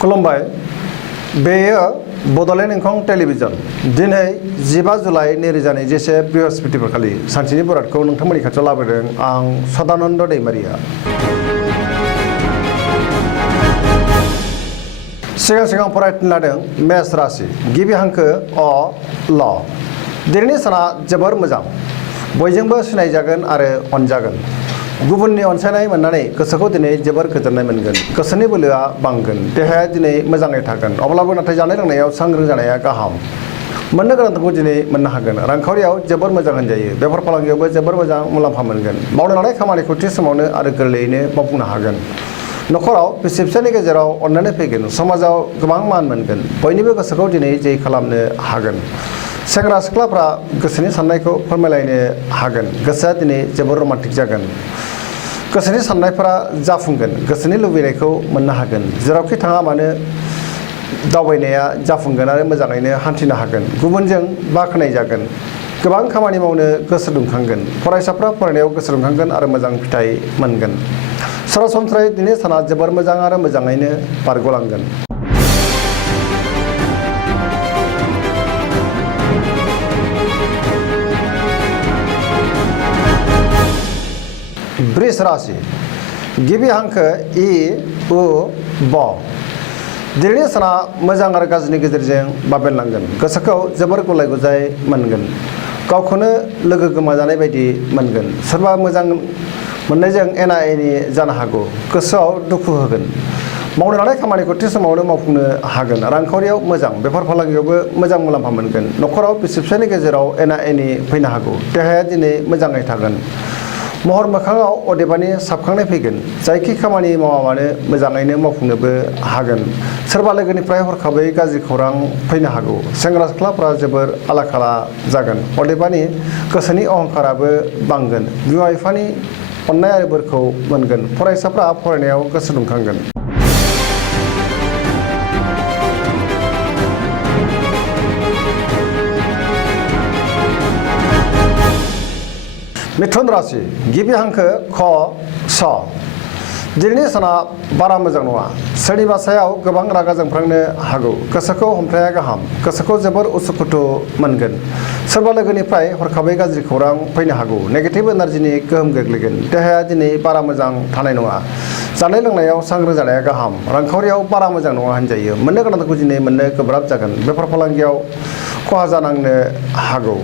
खुलुमबाय बेयो बड'लेण्ड इंखं टेलिभिजन दिनै 15 जुलाइ 2021 बृहस्पतिबारखालि सानसेनि बरादखौ नोंथांमोननि खाथियाव लाबोदों आं सदानन्द दैमारिया। सिगां फरायनो लादों मेष राशि गिबि हांखो अ ल दिनैनि साना जोबोर मोजां बयजोंबो सिनायजागोन आरो अनजागोन गुबुननि अनसायनाय मोननानै गोसोखौ दिनै जोबोर गोजोननाय मोनगोन गोसोनि बोलोआ बांगोन देहाया दिनै मोजाङै थागोन अब्लाबो नाथाय जानाय लोंनायाव सांग्रां जानाया गाहाम मोननो गोनांखौ दिनै मोननो हागोन रांखावरियाव जोबोर मोजां होनजायो बेफार फालांगियावबो जोबोर मोजां मुलाम्फा मोनगोन मावनो लानाय खामानिखौ थि समावनो आरो गोरलैयैनो मावफुंनो हागोन नखराव बिसि फिसायनि गेजेराव अननानै फैगोन समाजाव गोबां मान मोनगोन बयनिबो गोसोखौ दिनै जै खालामनो हागोन सेंग्रा सिख्लाफ्रा गोसोनि साननायखौ फोरमायलायनो हागोन गोसोआ दिनै जोबोर रमान्टिक जागोन गोसोनि साननायफोरा जाफुंगोन गोसोनि लुबैनायखौ मोननो हागोन जेरावखि थाङा मानो दावबायनाया जाफुंगोन आरो मोजाङैनो हान्थिनो हागोन गुबुनजों बाख्नाय जागोन गोबां खामानि मावनो गोसो दुंखांगोन फरायसाफ्रा फरायनायाव गोसो दुंखांगोन आरो मोजां फिथाइ मोनगोन सरासनस्रायै दिनै साना जोबोर मोजां आरो मोजाङैनो बारग'लांगोन। वृष राशि गिबि हांखो इ उ ब दिनैनि साना मोजां आरो गाज्रिनि गेजेरजों बाबेनलांगोन गोसोखौ जोबोर गुलाय गुजाय मोनगोन गावखौनो लोगो गोमाजानाय बायदि मोनगोन सोरबा मोजां मोननायजों एना एनि जानो हागौ गोसोआव दुखु होगोन मावनो लानाय खामानिखौ थि समावनो मावफुंनो हागोन रांखावरियाव मोजां बेफार फालांगियावबो मोजां मुलाम्फा मोनगोन नखराव बिसि फिसायनि गेजेराव एना एनि फैनो हागौ देहाया दिनै मोजाङै थागोन महर मोखाङाव अदेबानि साबखांनाय फैगोन जायखि खामानि मावा मानो मोजाङैनो मावफुंनोबो हागोन सोरबा लोगोनिफ्राय हरखाबै गाज्रि खौरां फैनो हागौ सेंग्रा सिख्लाफ्रा जोबोर आला खाला जागोन अदेबानि गोसोनि अहंकाराबो बांगोन बिमा बिफानि अननाय आरो बोरखौ मोनगोन फरायसाफ्रा फरायनायाव गोसो दुंखांगोन। मिथुन राशि गिबि हांखो ख स दिनैनि साना बारा मोजां नङा सोरनिबा सायाव गोबां रागा जोंफ्रांनो हागौ गोसोखौ हमथाया गाहाम गोसोखौ जोबोर उसुखुथु मोनगोन सोरबा लोगोनिफ्राय हरखाबै गाज्रि खौरां फैनो हागौ नेगेटिभ एनार्जिनि गोहोम गोग्लैगोन देहाया दिनै बारा मोजां थानाय नङा जानाय लोंनायाव सांग्रां जानाया गाहाम रांखावरियाव बारा मोजां नङा होनजायो मोननो गोनांखौ दिनै मोननो गोब्राब जागोन बेफार फालांगियाव खहा जानांनो हागौ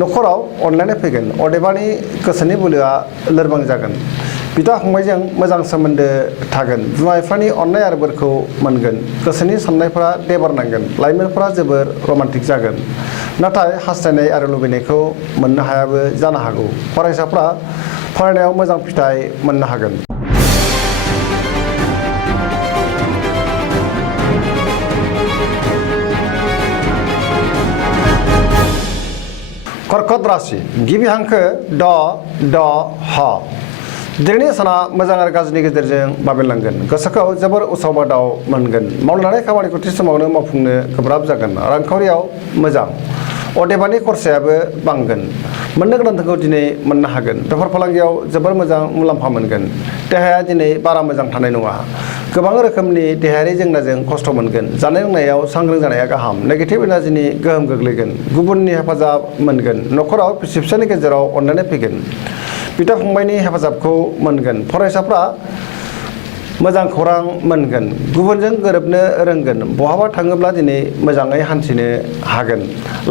नखराव अनलायनाय फैगोन अदेबानि गोसोनि बोलोआ लोरबां जागोन बिदा फंबायजों मोजां सोमोन्दो थागोन बिमा बिफानि अननाय आरो बोरखौ मोनगोन गोसोनि साननायफ्रा देबारनांगोन लाइमोनफ्रा जोबोर रमान्टिक जागोन नाथाय हास्थायनाय आरो लुबैनायखौ मोननो हायाबो जानो हागौ फरायसाफ्रा फरायनायाव मोजां फिथाइ मोननो हागोन। कर्कट राशि गिबि हांखो ड ड ह दिनैनि साना मोजां आरो गाज्रिनि गेजेरजों बाबेनलांगोन गोसोखौ जोबोर उसाव बादाव मोनगोन मावनो लानाय खामानिखौ थि समावनो मावफुंनो गोब्राब जागोन रांखावरियाव मोजां अदेबानि खरसायाबो बांगोन मोननो गोनांखौ दिनै मोननो हागोन बेफार फालांगियाव जोबोर मोजां मुलाम्फा मोनगोन देहाया दिनै बारा मोजां थानाय नङा गोबां रोखोमनि देहायारि जेंनाजों खस्थ' मोनगोन जानाय लोंनायाव सांग्रां जानाया गाहाम नेगेटिभ एनार्जिनि गोहोम गोग्लैगोन गुबुननि हेफाजाब मोनगोन नखराव बिसि फिसायनि गेजेराव अनलायनाय फैगोन बिदा फंबायनि हेफाजाबखौ मोनगोन फरायसाफ्रा मोजां खौरां मोनगोन गुबुनजों गोरोबनो रोंगोन बहाबा थाङोब्ला दिनै मोजाङै हान्थिनो हागोन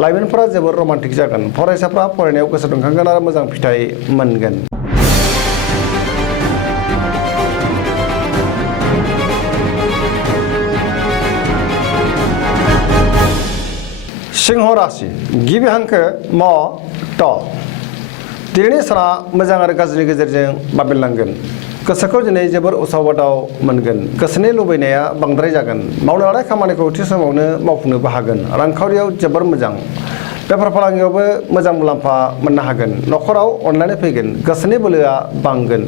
लाइमोनफोरा जोबोर रमान्टिक जागोन फरायसाफ्रा फरायनायाव गोसो दुंखांगोन आरो मोजां फिथाइ मोनगोन। सिंह राशि गिबि हांखो म ट दिनैनि साना मोजां आरो गाज्रिनि गेजेरजों बाबेनलांगोन गोसोखौ दिनै जोबोर उसाव बादाव मोनगोन गोसोनि लुबैनाया बांद्राय जागोन मावनो लानाय खामानिखौ थि समावनो मावफुंनोबो हागोन रांखावरियाव जोबोर मोजां बेफार फालांगियावबो मोजां मुलाम्फा मोननो हागोन नखराव अनलायनाय फैगोन गोसोनि बोलोआ बांगोन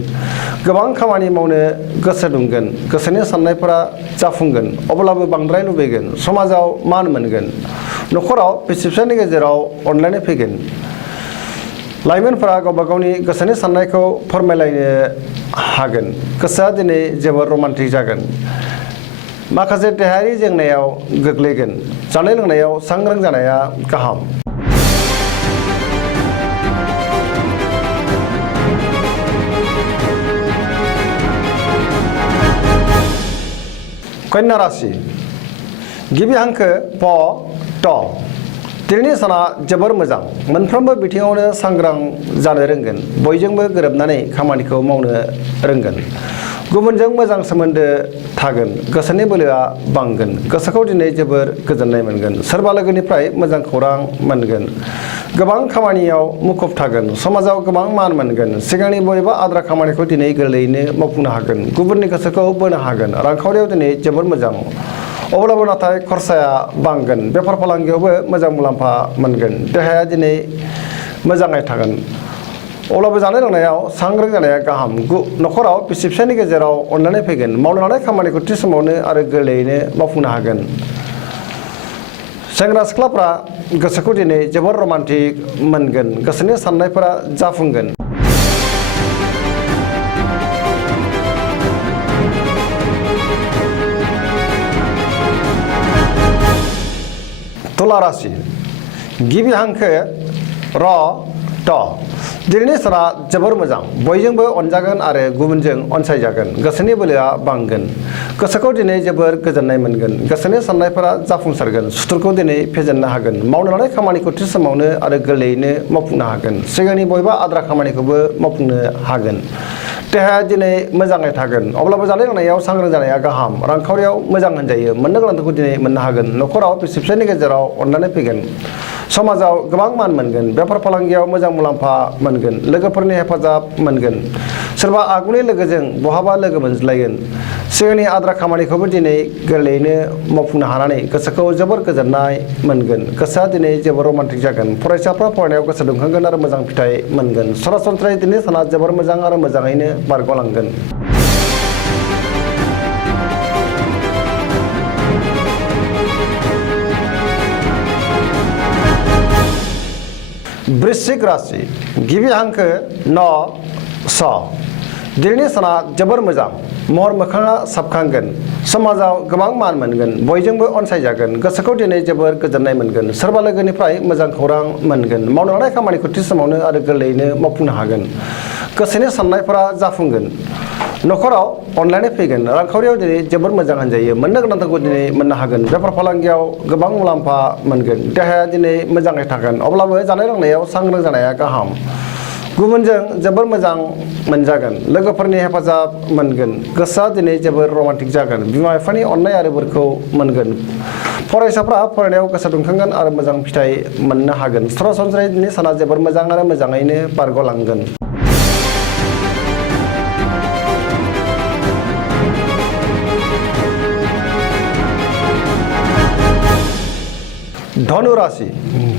गोबां खामानि मावनो गोसो दुंगोन गोसोनि साननायफोरा जाफुंगोन अब्लाबो बांद्राय लुबैगोन समाजाव मान मोनगोन नखराव बिसि फिसायनि गेजेराव अनलायनाय फैगोन लाइमोनफोरा गावबा गावनि गोसोनि साननायखौ फोरमायलायनो हागोन गोसोआ दिनै जोबोर रमान्टिक जागोन माखासे देहायारि जेंनायाव गोग्लैगोन जानाय लोंनायाव सांग्रां जानाया गाहाम। कन्या राशि गिबि हांखो प ट दिनैनि साना जोबोर मोजां मोनफ्रोमबो बिथिङावनो सांग्रां जानो रोंगोन बयजोंबो गोरोबनानै खामानिखौ मावनो रोंगोन गुबुनजों मोजां सोमोन्दो थागोन गोसोनि बोलोआ बांगोन गोसोखौ दिनै जोबोर गोजोननाय मोनगोन सोरबा लोगोनिफ्राय मोजां खौरां मोनगोन गोबां खामानियाव मुखुब थागोन समाजाव गोबां मान मोनगोन सिगांनि बबेबा आद्रा खामानिखौ दिनै गोरलैयैनो मावफुंनो हागोन गुबुननि गोसोखौ बोनो हागोन रांखावरियाव दिनै जोबोर मोजां अब्लाबो नाथाय खरसाया बांगोन बेफार फालांगियावबो मोजां मुलाम्फा मोनगोन देहाया दिनै मोजाङै थागोन अब्लाबो जानाय लोंनायाव सांग्रां जानाया गाहाम न'खराव बिसि फिसायनि गेजेराव अनलायनाय फैगोन मावनो लानाय खामानिखौ थि समावनो आरो गोरलैयैनो मावफुंनो हागोन सेंग्रा सिख्लाफ्रा गोसोखौ दिनै जोबोर रमान्टिक मोनगोन गोसोनि साननायफोरा जाफुंगोन तुला राशि गिबि हांखो र ट दिनैनि साना जोबोर मोजां बयजोंबो अनजागोन आरो गुबुनजों अनसायजागोन गोसोनि बोलोआ बांगोन गोसोखौ दिनै जोबोर गोजोननाय मोनगोन गोसोनि साननायफोरा जाफुंसारगोन सुथुरखौ दिनै फेजेननो हागोन मावनो लानाय खामानिखौ थि समावनो आरो गोरलैयैनो मावफुंनो हागोन सिगांनि बबेबा आद्रा खामानिखौबो मावफुंनो हागोन देहाया दिनै मोजाङै थागोन अब्लाबो जानाय लोंनायाव सांग्रां जानाया गाहाम रांखावरियाव मोजां होनजायो मोननो गोनांखौ दिनै मोननो हागोन न'खराव बिसि फिसायनि गेजेराव अननानै फैगोन समाजाव गोबां मान मोनगोन बेफार फालांगियाव मोजां मुलाम्फा मोनगोन लोगोफोरनि हेफाजाब मोनगोन सोरबा आगुनि लोगोजों बहाबा लोगो मोनज्लायगोन सिगांनि आद्रा खामानिखौबो दिनै गोरलैयैनो मावफुंनो हानानै गोसोखौ जोबोर गोजोननाय मोनगोन गोसोआ दिनै जोबोर रमान्टिक जागोन फरायसाफ्रा फरायनायाव गोसो दुंखांगोन आरो मोजां फिथाइ मोनगोन सरासनस्रायै दिनै साना जोबोर मोजां आरो मोजाङैनो बारग'लांगोन वृश्चिक राशि गिबि हांखो न स दिनैनि साना जोबोर मोजां महर मोखाङा साबखांगोन समाजाव गोबां मान मोनगोन बयजोंबो अनसायजागोन गोसोखौ दिनै जोबोर गोजोननाय मोनगोन सोरबा लोगोनिफ्राय मोजां खौरां मोनगोन मावनो लानाय खामानिखौ थि समावनो आरो गोरलैयैनो मावफुंनो हागोन गोसोनि साननायफोरा जाफुंगोन न'खराव अनलायनाय फैगोन रांखावरियाव दिनै जोबोर मोजां होनजायो मोननो गोनांखौ दिनै मोननो हागोन बेफार फालांगियाव गोबां मुलाम्फा मोनगोन देहाया दिनै मोजाङै थागोन अब्लाबो जानाय लोंनायाव सांग्रां जानाया गाहाम गुबुनजों जोबोर मोजां मोनजागोन लोगोफोरनि हेफाजाब मोनगोन गोसोआ दिनै जोबोर रमान्टिक जागोन बिमा बिफानि अननाय आरो बोरखौ मोनगोन फरायसाफ्रा फरायनायाव गोसो दुंखांगोन आरो मोजां फिथाइ मोननो हागोन सरासनस्रायै दिनै साना जोबोर मोजां आरो मोजाङैनो बारग'लांगोन धनु राशि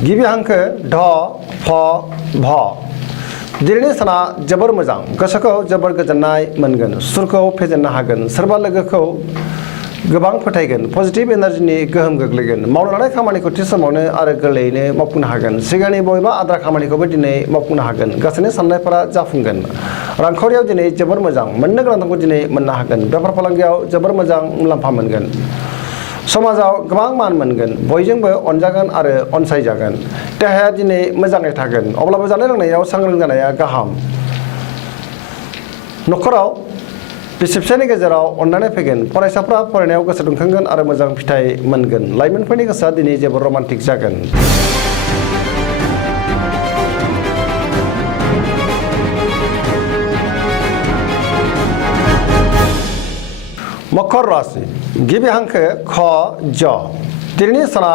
गिबि हांखो ढ फ भ दिनैनि साना जोबोर मोजां गोसोखौ जोबोर गोजोननाय मोनगोन सुरखौ फेजेननो हागोन सोरबा लोगोखौ गोबां फोथायगोन पजिटिभ एनार्जिनि गोहोम गोग्लैगोन मावनो लानाय खामानिखौ थि समावनो आरो गोरलैयैनो मावफुंनो हागोन सिगांनि बबेबा आद्रा खामानिखौबो दिनै मावफुंनो हागोन गोसोनि साननायफोरा जाफुंगोन रांखावरियाव दिनै जोबोर मोजां मोननो गोनांखौ दिनै मोननो हागोन बेफार फालांगियाव जोबोर मोजां मुलाम्फा मोनगोन समाजाव गोबां मान मोनगोन बयजोंबो अनजागोन आरो अनसायजागोन देहाया दिनै मोजाङै थागोन अब्लाबो जानाय लोंनायाव सांग्रां जानाया गाहाम न'खराव बिसि फिसायनि गेजेराव अननानै फैगोन फरायसाफ्रा फरायनायाव गोसो दुंखांगोन आरो मोजां फिथाइ मोनगोन लाइमोनफोरनि गोसोआ दिनै जोबोर रमान्टिक जागोन मकर राशि गिबि हांखो ख ज दिनैनि साना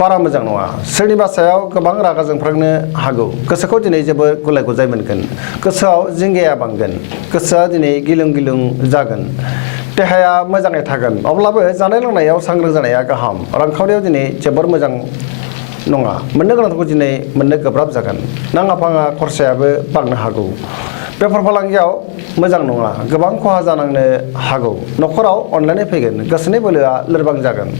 बारा मोजां नङा सोरनिबा सायाव गोबां रागा जोंफ्रांनो हागौ गोसोखौ दिनै जोबोर गुलाय गुजाय मोनगोन गोसोआव जिंगाया बांगोन गोसोआ दिनै गिलुं गिलुं जागोन देहाया मोजाङै थागोन अब्लाबो जानाय लोंनायाव सांग्रां जानाया गाहाम रांखावरियाव दिनै जोबोर मोजां नङा मोननो गोनांखौ दिनै मोननो गोब्राब जागोन नाङा फाङा खरसायाबो बांनो हागौ बेफार फालांगियाव मोजां नङा गोबां खहा जानांनो हागौ न'खराव अनलायनाय फैगोन गोसोनि बोलोआ लोरबां जागोन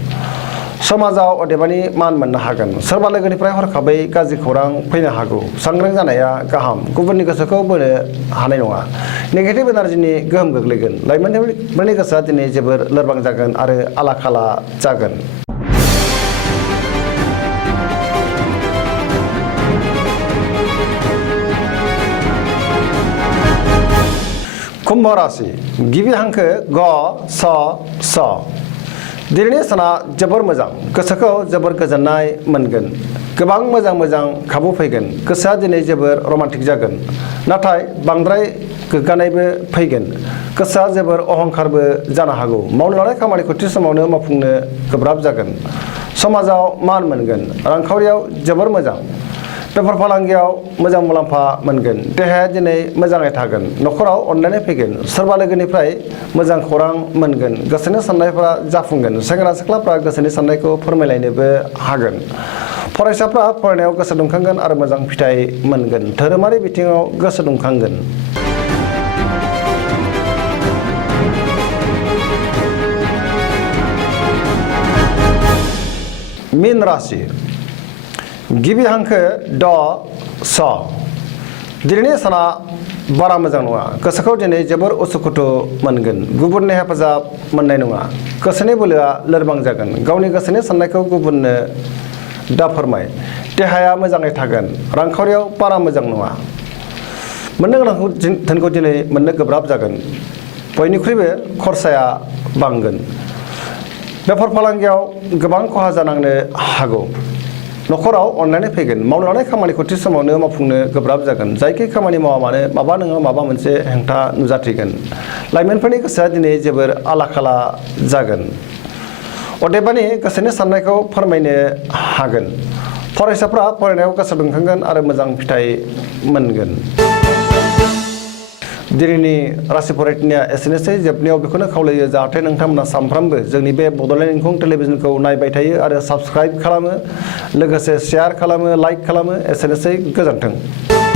समाजाव अदेबानि मान मोननो हागोन। सोरबा लोगोनिफ्राय हरखाबै गाज्रि खौरां फैनो हागौ। सांग्रां जानाया गाहाम, गुबुननि गोसोखौ बोनो हानाय नङा। नेगेटिभ एनार्जिनि गोहोम गोग्लैगोन। लाइमोनफोरनि गोसोआ दिनै जोबोर लोरबां जागोन आरो आला-खाला जागोन। कुम्भ राशि गिबि हांखो ग स स। दिनैनि साना जोबोर मोजां, गोसोखौ जोबोर गोजोननाय मोनगोन। गोबां मोजां खाबु फैगोन। गोसोआ दिनै जोबोर रमान्टिक जागोन, नाथाय बांद्राय गोग्गानायबो फैगोन। गोसोआ जोबोर अहंकारबो जानो हागौ। मावनो लानाय खामानिखौ थि समावनो मावफुंनो गोब्राब जागोन। समाजाव मान मोनगोन। रांखावरियाव जोबोर मोजां। बेफार फालांगियाव मोजां मुलाम्फा मोनगोन। देहाया दिनै मोजाङै थागोन। न'खराव अनलायनाय फैगोन। सोरबा लोगोनिफ्राय मोजां खौरां मोनगोन। गोसोनि साननायफोरा जाफुंगोन। सेंग्रा सिख्लाफ्रा गोसोनि साननायखौ फोरमायलायनोबो हागोन। फरायसाफ्रा फरायनायाव गोसो दुंखांगोन आरो मोजां फिथाइ मोनगोन। धोरोमारि बिथिङाव गोसो दुंखांगोन। मीन राशि गिबि हांखो ड स। दिनैनि साना बारा मोजां नङा। गोसोखौ दिनै जोबोर उसुखुथु मोनगोन। गुबुननि हेफाजाब मोननाय नङा। गोसोनि बोलोआ लोरबां जागोन। गावनि गोसोनि साननायखौ गुबुननो दा फोरमाय। देहाया मोजाङै थागोन। रांखावरियाव बारा मोजां नङा। मोननो गोनां धोनखौ दिनै मोननो गोब्राब जागोन। बयनिख्रुइबो खरसाया बांगोन। बेफार फालांगियाव गोबां खहा जानांनो हागौ। न'खराव अनलायनाय फैगोन। मावनो लानाय खामानिखौ थि समावनो मावफुंनो गोब्राब जागोन। जायखि खामानि मावा मानो माबा नङा माबा मोनसे हेंथा नुजाथिगोन। लाइमोनफोरनि गोसोआ दिनै जोबोर आला-खाला जागोन। अदेबानि गोसोनि साननायखौ फोरमायनो हागोन। फरायसाफ्रा फरायनायाव गोसो दुंखांगोन आरो मोजां फिथाइ मोनगोन। दिनैनि राशि फरायथिनिया एसेनोसै। जोबनायाव बेखौनो खावलायो जाहाथे नोंथांमोना सानफ्रामबो जोंनि बे बड'लेण्ड इंखं टेलिभिजनखौ नायबाय थायो आरो साबस्क्राइब खालामो, लोगोसे शेयार खालामो, लाइक खालामो। एसेनोसै, गोजोन्थों।